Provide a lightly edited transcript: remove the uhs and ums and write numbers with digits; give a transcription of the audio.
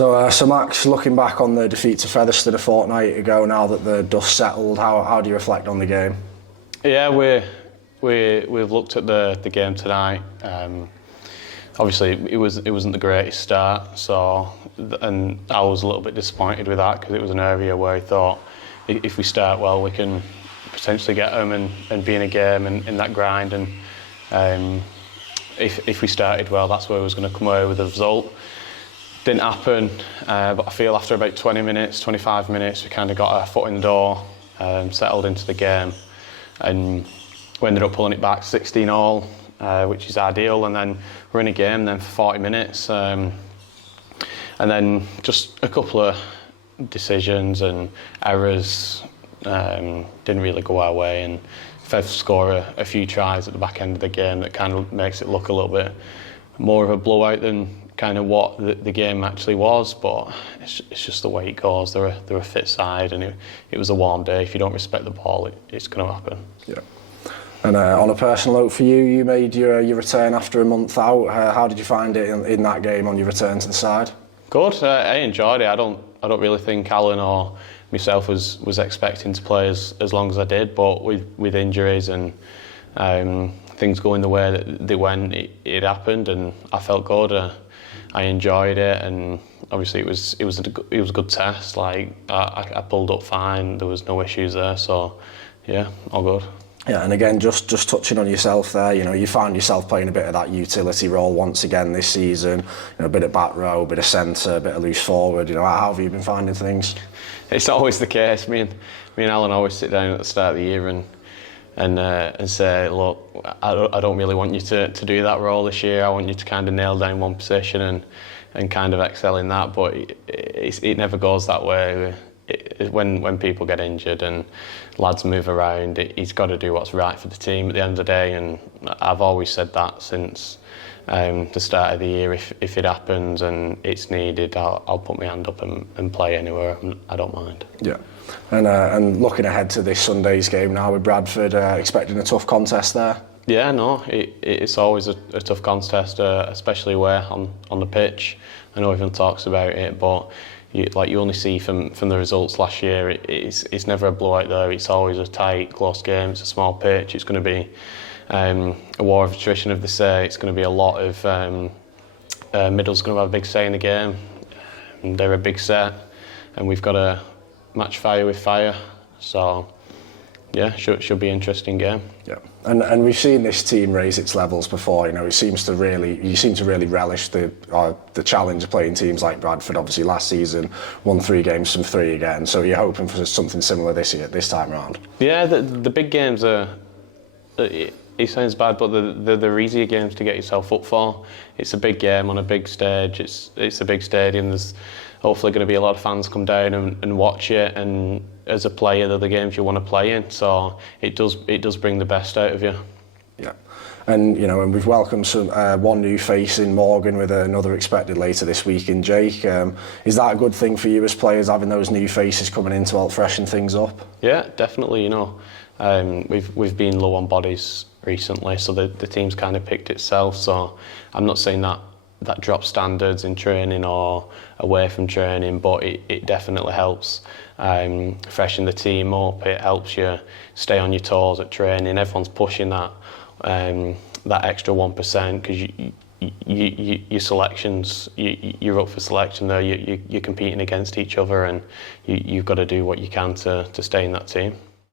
So Max, looking back on the defeat to Featherstone a fortnight ago, now that the dust settled, how do you reflect on the game? Yeah, we've looked at the game tonight. Obviously, it wasn't the greatest start, and I was a little bit disappointed with that because it was an area where I thought if we start well, we can potentially get them and be in a game and in that grind. And if we started well, that's where I was going to come away with the result. Didn't happen, but I feel after about 20 minutes, 25 minutes, we kind of got our foot in the door, settled into the game, and we ended up pulling it back 16-all, which is ideal, and then we're in a game then for 40 minutes. And then just a couple of decisions and errors didn't really go our way, and Fev score a few tries at the back end of the game that kind of makes it look a little bit more of a blowout than kind of what the game actually was, but it's just the way it goes. They're a fit side, and it was a warm day. If you don't respect the ball, it's going to happen. Yeah. And on a personal note for you, you made your return after a month out. How did you find it in that game on your return to the side? Good. I enjoyed it. I don't really think Alan or myself was expecting to play as long as I did, but with injuries and things going the way that they went, it happened, and I felt good. I enjoyed it, and obviously it was a good test. Like I pulled up fine. There was no issues there. So yeah, all good. Yeah, and again, just touching on yourself there, you found yourself playing a bit of that utility role once again this season. A bit of back row, a bit of centre, a bit of loose forward. How have you been finding things? It's always the case. Me and Alan always sit down at the start of the year and say, look, I don't really want you to do that role this year. I want you to kind of nail down one position and kind of excel in that. But it never goes that way. When people get injured and lads move around, he's got to do what's right for the team at the end of the day. And I've always said that since the start of the year. If it happens and it's needed, I'll put my hand up and play anywhere. I don't mind. Yeah. And looking ahead to this Sunday's game now with Bradford, expecting a tough contest there? Yeah, no, it's always a tough contest, especially where on the pitch. I know everyone talks about it, but you only see from the results last year, it's never a blowout there. It's always a tight, close game. It's a small pitch. It's going to be a war of attrition, if they say. It's going to be a lot of middle's going to have a big say in the game. And they're a big set, and we've got to match fire with fire. So yeah, should be an interesting game. Yeah, and we've seen this team raise its levels before. You seem to really relish the challenge of playing teams like Bradford. Obviously, last season won 3 games from 3 again. So you're hoping for something similar this time around. Yeah, the big games are. It sounds bad, but they're easier games to get yourself up for. It's a big game on a big stage. It's a big stadium. There's hopefully going to be a lot of fans come down and watch it. And as a player, they're the games you want to play in. So it does bring the best out of you. Yeah, and and we've welcomed one new face in Morgan, with another expected later this week in Jake. Is that a good thing for you as players, having those new faces coming in to help freshen things up? Yeah, definitely. We've been low on bodies recently, so the team's kind of picked itself. So I'm not saying that drops standards in training or away from training, but it definitely helps freshen the team up. It helps you stay on your toes at training. Everyone's pushing that extra 1% because your selections, you're up for selection there. You're competing against each other, and you've got to do what you can to stay in that team.